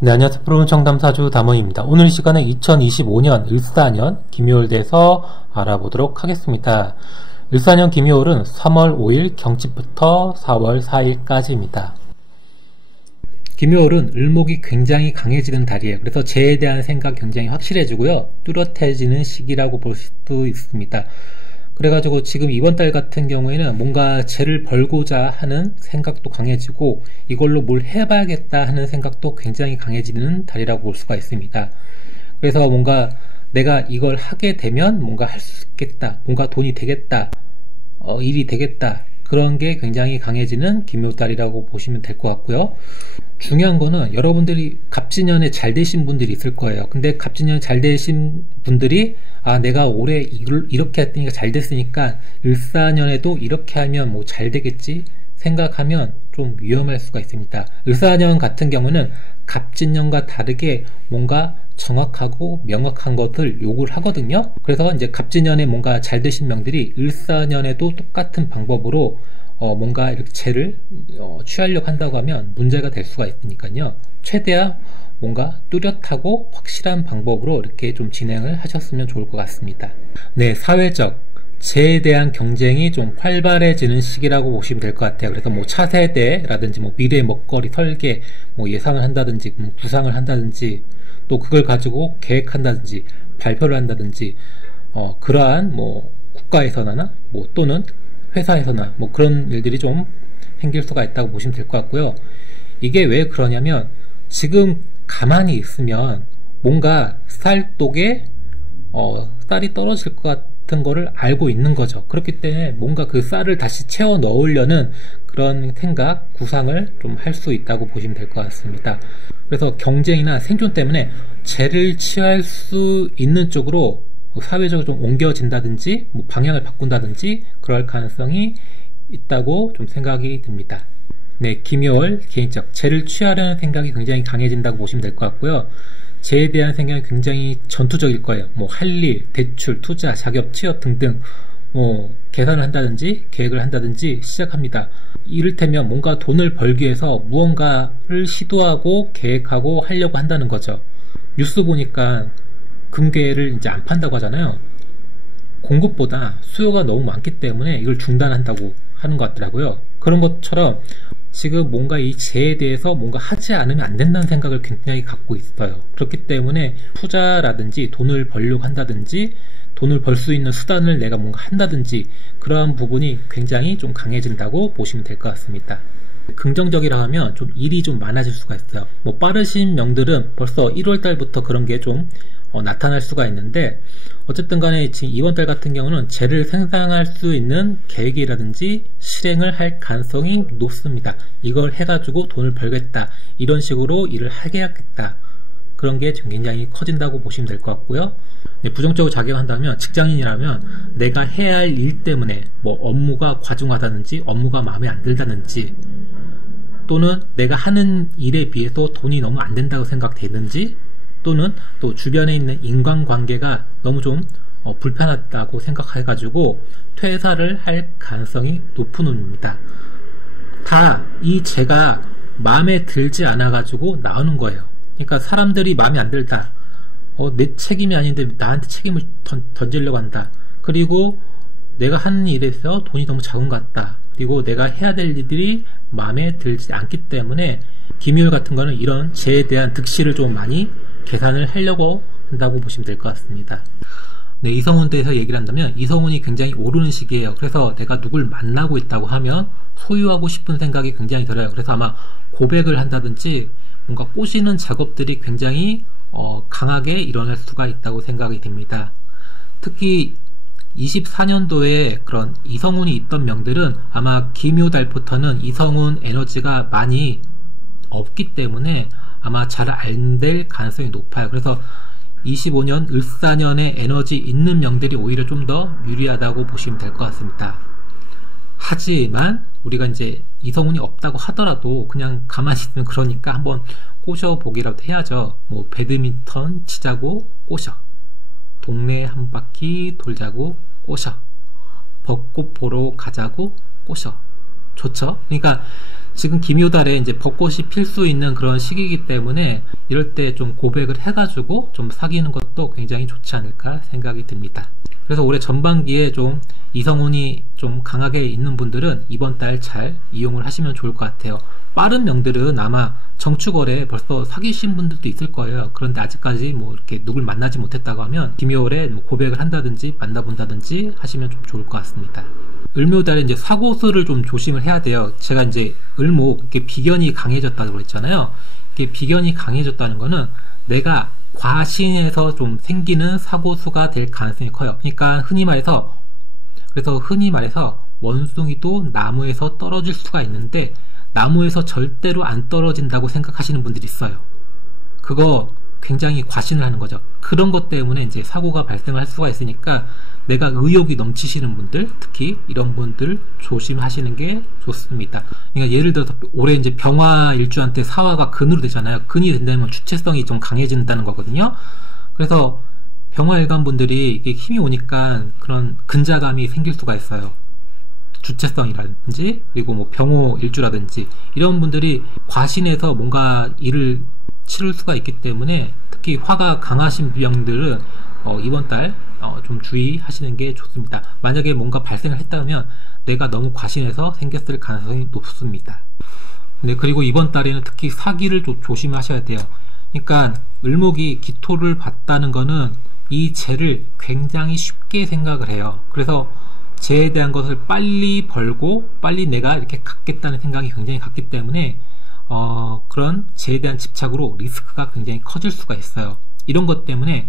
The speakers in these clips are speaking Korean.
네, 안녕하세요. 프로는 청담사주 담원입니다. 오늘 시간에 2025년 을사년 김요일에 대해서 알아보도록 하겠습니다. 을사년 김요일은 3월 5일 경칩부터 4월 4일까지입니다. 김요일은 을목이 굉장히 강해지는 달이에요. 그래서 재에 대한 생각 굉장히 확실해지고요. 뚜렷해지는 시기라고 볼 수도 있습니다. 그래가지고 지금 이번 달 같은 경우에는 뭔가 재를 벌고자 하는 생각도 강해지고 이걸로 뭘 해봐야겠다 하는 생각도 굉장히 강해지는 달이라고 볼 수가 있습니다. 그래서 뭔가 내가 이걸 하게 되면 뭔가 할 수 있겠다, 뭔가 돈이 되겠다, 일이 되겠다, 그런 게 굉장히 강해지는 김요달이라고 보시면 될 것 같고요. 중요한 거는 여러분들이 갑진년에 잘 되신 분들이 있을 거예요. 근데 갑진년에 잘 되신 분들이 내가 올해 이렇게 했으니까 잘 됐으니까 을사년에도 이렇게 하면 뭐 잘 되겠지 생각하면 좀 위험할 수가 있습니다. 을사년 같은 경우는 갑진년과 다르게 뭔가 정확하고 명확한 것을 요구를 하거든요. 그래서 이제 갑진년에 뭔가 잘 되신 명들이 을사년에도 똑같은 방법으로 뭔가 이렇게 재를 취하려고 한다고 하면 문제가 될 수가 있으니까요. 최대한 뭔가 뚜렷하고 확실한 방법으로 이렇게 좀 진행을 하셨으면 좋을 것 같습니다. 네, 사회적 재에 대한 경쟁이 좀 활발해지는 시기라고 보시면 될 것 같아요. 그래서 뭐 차세대라든지 뭐 미래 먹거리 설계, 뭐 예상을 한다든지 구상을 한다든지 또 그걸 가지고 계획한다든지 발표를 한다든지 그러한 뭐 국가에서나 뭐 또는 회사에서나 뭐 그런 일들이 좀 생길 수가 있다고 보시면 될 것 같고요. 이게 왜 그러냐면 지금 가만히 있으면 뭔가 쌀독에 쌀이 떨어질 것 같은 거를 알고 있는 거죠. 그렇기 때문에 뭔가 그 쌀을 다시 채워 넣으려는 그런 생각, 구상을 좀 할 수 있다고 보시면 될 것 같습니다. 그래서 경쟁이나 생존 때문에 재를 취할 수 있는 쪽으로 사회적으로 좀 옮겨진다든지 뭐 방향을 바꾼다든지 그럴 가능성이 있다고 좀 생각이 듭니다. 네, 김요일 개인적 재를 취하려는 생각이 굉장히 강해진다고 보시면 될 것 같고요. 재에 대한 생각이 굉장히 전투적일 거예요. 뭐 할 일, 대출, 투자, 자격, 취업 등등 뭐 계산을 한다든지 계획을 한다든지 시작합니다. 이를테면 뭔가 돈을 벌기 위해서 무언가를 시도하고 계획하고 하려고 한다는 거죠. 뉴스 보니까 금괴를 이제 안 판다고 하잖아요. 공급보다 수요가 너무 많기 때문에 이걸 중단한다고 하는 것 같더라고요. 그런 것처럼 지금 뭔가 이 재에 대해서 뭔가 하지 않으면 안 된다는 생각을 굉장히 갖고 있어요. 그렇기 때문에 투자라든지 돈을 벌려고 한다든지 돈을 벌 수 있는 수단을 내가 뭔가 한다든지 그러한 부분이 굉장히 좀 강해진다고 보시면 될 것 같습니다. 긍정적이라 하면 좀 일이 좀 많아질 수가 있어요. 뭐 빠르신 명들은 벌써 1월달부터 그런 게 좀 나타날 수가 있는데 어쨌든 간에 지금 이번 달 같은 경우는 재를 생산할 수 있는 계획이라든지 실행을 할 가능성이 높습니다. 이걸 해가지고 돈을 벌겠다, 이런 식으로 일을 하게 하겠다, 그런 게 지금 굉장히 커진다고 보시면 될 것 같고요. 네, 부정적으로 작용한다면 직장인이라면 내가 해야 할 일 때문에 뭐 업무가 과중하다든지 업무가 마음에 안 들다든지 또는 내가 하는 일에 비해서 돈이 너무 안 된다고 생각되는지 또는 또 주변에 있는 인간관계가 너무 좀 불편하다고 생각해가지고 퇴사를 할 가능성이 높은 운입니다. 다 이 재가 마음에 들지 않아가지고 나오는 거예요. 그러니까 사람들이 마음에 안 들다, 내 책임이 아닌데 나한테 책임을 던지려고 한다, 그리고 내가 하는 일에서 돈이 너무 작은 것 같다, 그리고 내가 해야 될 일들이 마음에 들지 않기 때문에 김요일 같은 거는 이런 재에 대한 득실을 좀 많이 계산을 하려고 한다고 보시면 될 것 같습니다. 네, 이성운에 대해서 얘기를 한다면 이성운이 굉장히 오르는 시기예요. 그래서 내가 누굴 만나고 있다고 하면 소유하고 싶은 생각이 굉장히 들어요. 그래서 아마 고백을 한다든지 뭔가 꼬시는 작업들이 굉장히 강하게 일어날 수가 있다고 생각이 됩니다. 특히 24년도에 그런 이성운이 있던 명들은 아마 김요달부터는 이성운 에너지가 많이 없기 때문에 아마 잘 안 될 가능성이 높아요. 그래서 25년 을사년에 에너지 있는 명들이 오히려 좀 더 유리하다고 보시면 될 것 같습니다. 하지만 우리가 이제 이성운이 없다고 하더라도 그냥 가만히 있으면 그러니까 한번 꼬셔보기라도 해야죠. 뭐 배드민턴 치자고 꼬셔, 동네 한 바퀴 돌자고 꼬셔, 벚꽃 보러 가자고 꼬셔. 좋죠? 그러니까 지금 기묘달에 이제 벚꽃이 필 수 있는 그런 시기이기 때문에 이럴 때 좀 고백을 해가지고 좀 사귀는 것도 굉장히 좋지 않을까 생각이 듭니다. 그래서 올해 전반기에 좀 이성운이 좀 강하게 있는 분들은 이번 달 잘 이용을 하시면 좋을 것 같아요. 빠른 명들은 아마 정축월에 벌써 사귀신 분들도 있을 거예요. 그런데 아직까지 뭐 이렇게 누굴 만나지 못했다고 하면 기묘월에 뭐 고백을 한다든지 만나본다든지 하시면 좀 좋을 것 같습니다. 을묘달에 이제 사고수를 좀 조심을 해야 돼요. 제가 이제 을목 이렇게 비견이 강해졌다고 그랬잖아요. 이게 비견이 강해졌다는 거는 내가 과신해서 좀 생기는 사고수가 될 가능성이 커요. 그러니까 흔히 말해서 원숭이도 나무에서 떨어질 수가 있는데 나무에서 절대로 안 떨어진다고 생각하시는 분들이 있어요. 그거 굉장히 과신을 하는 거죠. 그런 것 때문에 이제 사고가 발생할 수가 있으니까 내가 의욕이 넘치시는 분들, 특히 이런 분들 조심하시는 게 좋습니다. 그러니까 예를 들어서 올해 이제 병화 일주한테 사화가 근으로 되잖아요. 근이 된다면 주체성이 좀 강해진다는 거거든요. 그래서 병화 일간 분들이 이게 힘이 오니까 그런 근자감이 생길 수가 있어요. 주체성이라든지 그리고 뭐 병호 일주라든지 이런 분들이 과신해서 뭔가 일을 치를 수가 있기 때문에 특히 화가 강하신 병들은 이번 달 좀 주의하시는 게 좋습니다. 만약에 뭔가 발생을 했다면 내가 너무 과신해서 생겼을 가능성이 높습니다. 네, 그리고 이번 달에는 특히 사기를 좀 조심하셔야 돼요. 그러니까 을목이 기토를 받다는 거는 이 재를 굉장히 쉽게 생각을 해요. 그래서 재에 대한 것을 빨리 벌고 빨리 내가 이렇게 갖겠다는 생각이 굉장히 같기 때문에 그런 재에 대한 집착으로 리스크가 굉장히 커질 수가 있어요. 이런 것 때문에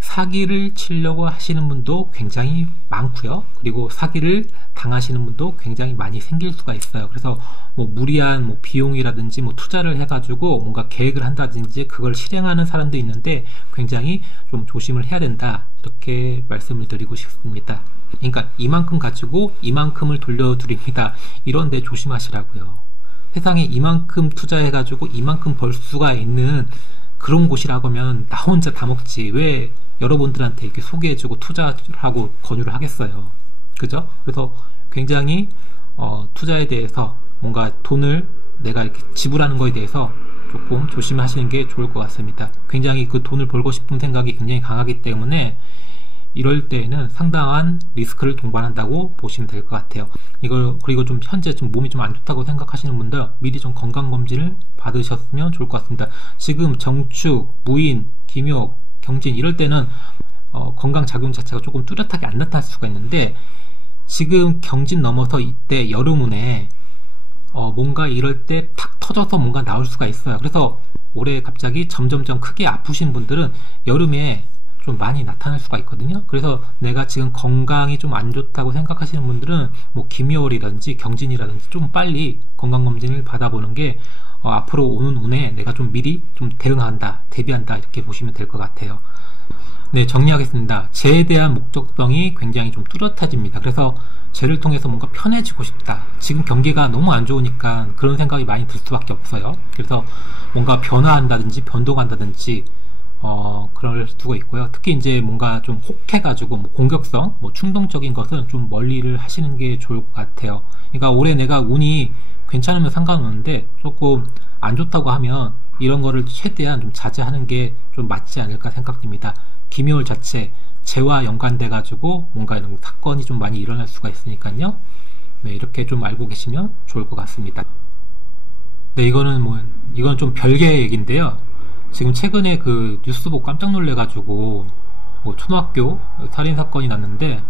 사기를 치려고 하시는 분도 굉장히 많고요. 그리고 사기를 당하시는 분도 굉장히 많이 생길 수가 있어요. 그래서 뭐 무리한 뭐 비용이라든지 뭐 투자를 해가지고 뭔가 계획을 한다든지 그걸 실행하는 사람도 있는데 굉장히 좀 조심을 해야 된다. 이렇게 말씀을 드리고 싶습니다. 그러니까 이만큼 가지고 이만큼을 돌려드립니다. 이런데 조심하시라고요. 세상에 이만큼 투자해가지고 이만큼 벌 수가 있는 그런 곳이라고 하면 나 혼자 다 먹지 왜 여러분들한테 이렇게 소개해주고 투자하고 권유를 하겠어요. 그죠? 그래서 굉장히 투자에 대해서 뭔가 돈을 내가 이렇게 지불하는 거에 대해서 조금 조심하시는 게 좋을 것 같습니다. 굉장히 그 돈을 벌고 싶은 생각이 굉장히 강하기 때문에 이럴 때에는 상당한 리스크를 동반한다고 보시면 될 것 같아요. 그리고 좀 현재 좀 몸이 좀 안 좋다고 생각하시는 분들 미리 좀 건강검진을 받으셨으면 좋을 것 같습니다. 지금 정축, 무인, 기묘, 경진 이럴 때는 건강작용 자체가 조금 뚜렷하게 안 나타날 수가 있는데 지금 경진 넘어서 이때 여름운에 뭔가 이럴 때 탁 터져서 뭔가 나올 수가 있어요. 그래서 올해 갑자기 점점점 크게 아프신 분들은 여름에 좀 많이 나타날 수가 있거든요. 그래서 내가 지금 건강이 좀 안 좋다고 생각하시는 분들은 뭐 기묘월이라든지 경진이라든지 좀 빨리 건강검진을 받아보는 게 앞으로 오는 운에 내가 좀 미리 좀 대응한다, 대비한다 이렇게 보시면 될 것 같아요. 네, 정리하겠습니다. 재에 대한 목적성이 굉장히 좀 뚜렷해집니다. 그래서 재를 통해서 뭔가 편해지고 싶다. 지금 경기가 너무 안 좋으니까 그런 생각이 많이 들 수밖에 없어요. 그래서 뭔가 변화한다든지 변동한다든지 그럴 수가 있고요. 특히 이제 뭔가 좀 혹해가지고 뭐 공격성, 뭐 충동적인 것은 좀 멀리를 하시는 게 좋을 것 같아요. 그러니까 올해 내가 운이 괜찮으면 상관없는데 조금 안 좋다고 하면 이런 거를 최대한 좀 자제하는 게 좀 맞지 않을까 생각됩니다. 기묘월 자체 재와 연관돼가지고 뭔가 이런 사건이 좀 많이 일어날 수가 있으니까요. 네, 이렇게 좀 알고 계시면 좋을 것 같습니다. 네, 이거는 좀 별개의 얘기인데요. 지금 최근에 그 뉴스 보고 깜짝 놀래가지고 뭐 초등학교 살인사건이 났는데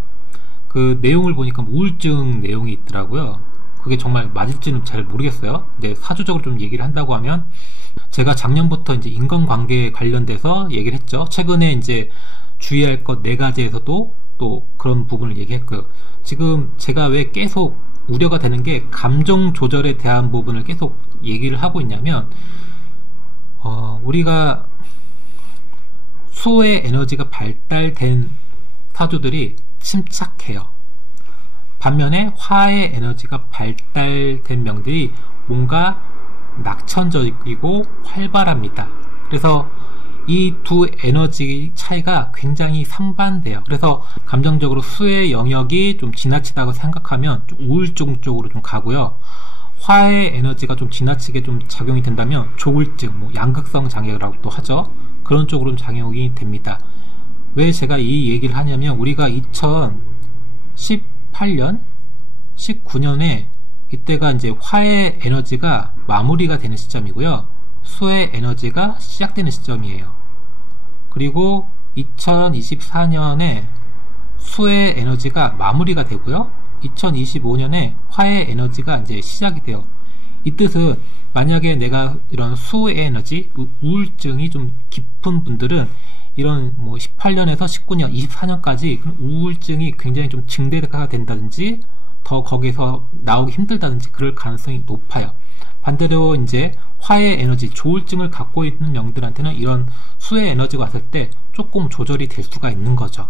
그 내용을 보니까 우울증 내용이 있더라고요. 그게 정말 맞을지는 잘 모르겠어요. 근데 사주적으로 좀 얘기를 한다고 하면 제가 작년부터 이제 인간관계에 관련돼서 얘기를 했죠. 최근에 이제 주의할 것 4가지에서도 또 그런 부분을 얘기했고요. 지금 제가 왜 계속 우려가 되는 게 감정 조절에 대한 부분을 계속 얘기를 하고 있냐면 우리가 수의 에너지가 발달된 사주들이 침착해요. 반면에 화의 에너지가 발달된 명들이 뭔가 낙천적이고 활발합니다. 그래서 이 두 에너지 차이가 굉장히 상반돼요. 그래서 감정적으로 수의 영역이 좀 지나치다고 생각하면 좀 우울증 쪽으로 좀 가고요. 화의 에너지가 좀 지나치게 좀 작용이 된다면 조울증, 뭐 양극성 장애라고도 하죠. 그런 쪽으로 작용이 됩니다. 왜 제가 이 얘기를 하냐면 우리가 2018년, 19년에 이때가 이제 화의 에너지가 마무리가 되는 시점이고요. 수의 에너지가 시작되는 시점이에요. 그리고 2024년에 수의 에너지가 마무리가 되고요. 2025년에 화의 에너지가 이제 시작이 돼요. 이 뜻은 만약에 내가 이런 수의 에너지, 우울증이 좀 깊은 분들은 이런 뭐 18년에서 19년, 24년까지 우울증이 굉장히 좀 증대가 된다든지 더 거기서 나오기 힘들다든지 그럴 가능성이 높아요. 반대로 이제 화의 에너지, 조울증을 갖고 있는 명들한테는 이런 수의 에너지가 왔을 때 조금 조절이 될 수가 있는 거죠.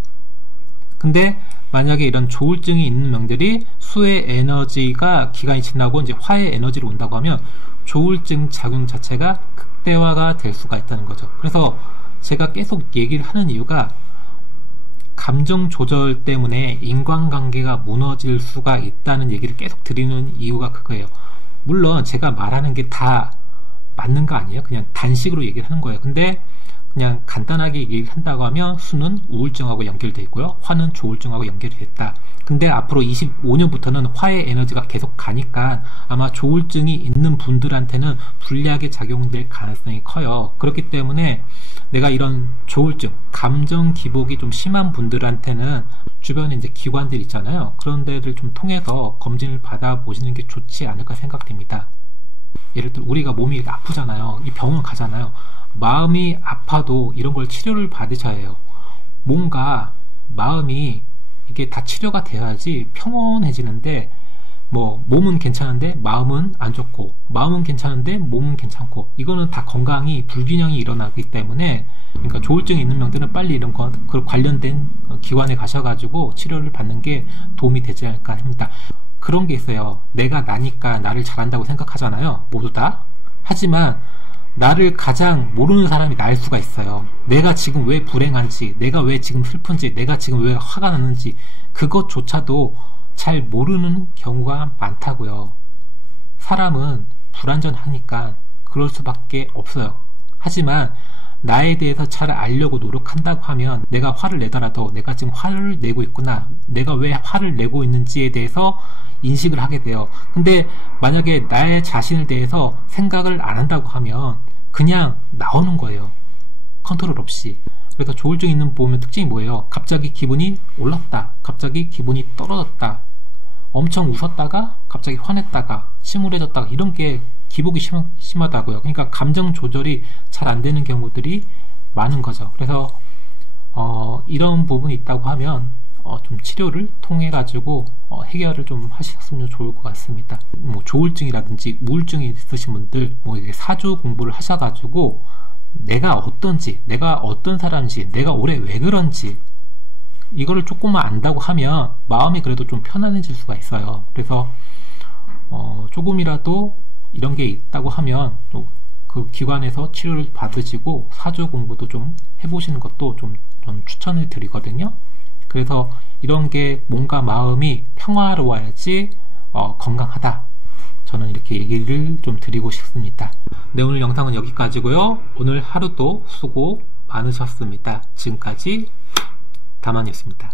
근데 만약에 이런 조울증이 있는 명들이 수의 에너지가 기간이 지나고 이제 화의 에너지로 온다고 하면 조울증 작용 자체가 극대화가 될 수가 있다는 거죠. 그래서 제가 계속 얘기를 하는 이유가 감정 조절 때문에 인간관계가 무너질 수가 있다는 얘기를 계속 드리는 이유가 그거예요. 물론 제가 말하는 게 다 맞는 거 아니에요? 그냥 단식으로 얘기를 하는 거예요. 근데 그냥 간단하게 얘기를 한다고 하면 수는 우울증하고 연결되어 있고요. 화는 조울증하고 연결이 됐다. 근데 앞으로 25년부터는 화의 에너지가 계속 가니까 아마 조울증이 있는 분들한테는 불리하게 작용될 가능성이 커요. 그렇기 때문에 내가 이런 조울증, 감정 기복이 좀 심한 분들한테는 주변에 이제 기관들 있잖아요. 그런 데를 좀 통해서 검진을 받아보시는 게 좋지 않을까 생각됩니다. 예를 들어 우리가 몸이 아프잖아요. 이 병원 가잖아요. 마음이 아파도 이런 걸 치료를 받으셔야 해요. 뭔가 마음이 이게 다 치료가 되어야지 평온해지는데 뭐 몸은 괜찮은데 마음은 안 좋고 마음은 괜찮은데 몸은 괜찮고 이거는 다 건강이 불균형이 일어나기 때문에 그러니까 조울증이 있는 명들은 빨리 이런 그 관련된 기관에 가셔가지고 치료를 받는 게 도움이 되지 않을까 합니다. 그런 게 있어요. 내가 나니까 나를 잘한다고 생각하잖아요. 모두 다. 하지만 나를 가장 모르는 사람이 나일 수가 있어요. 내가 지금 왜 불행한지, 내가 왜 지금 슬픈지, 내가 지금 왜 화가 나는지 그것조차도 잘 모르는 경우가 많다고요. 사람은 불완전하니까 그럴 수밖에 없어요. 하지만 나에 대해서 잘 알려고 노력한다고 하면 내가 화를 내더라도 내가 지금 화를 내고 있구나, 내가 왜 화를 내고 있는지에 대해서 인식을 하게 돼요. 근데 만약에 나의 자신에 대해서 생각을 안 한다고 하면 그냥 나오는 거예요. 컨트롤 없이. 그래서 조울증 있는 보면 특징이 뭐예요? 갑자기 기분이 올랐다, 갑자기 기분이 떨어졌다, 엄청 웃었다가 갑자기 화냈다가 침울해졌다가 이런 게 기복이 심하다고요. 그러니까 감정 조절이 잘 안 되는 경우들이 많은 거죠. 그래서 이런 부분이 있다고 하면 좀 치료를 통해 가지고 해결을 좀 하셨으면 좋을 것 같습니다. 뭐 조울증이라든지 우울증이 있으신 분들 뭐 이게 사주 공부를 하셔가지고 내가 어떤지, 내가 어떤 사람인지, 내가 올해 왜 그런지 이거를 조금만 안다고 하면 마음이 그래도 좀 편안해질 수가 있어요. 그래서 조금이라도 이런 게 있다고 하면 그 기관에서 치료를 받으시고 사주 공부도 좀 해보시는 것도 좀 추천을 드리거든요. 그래서 이런 게 뭔가 마음이 평화로워야지 건강하다. 저는 이렇게 얘기를 좀 드리고 싶습니다. 네, 오늘 영상은 여기까지고요. 오늘 하루도 수고 많으셨습니다. 지금까지 다만이었습니다.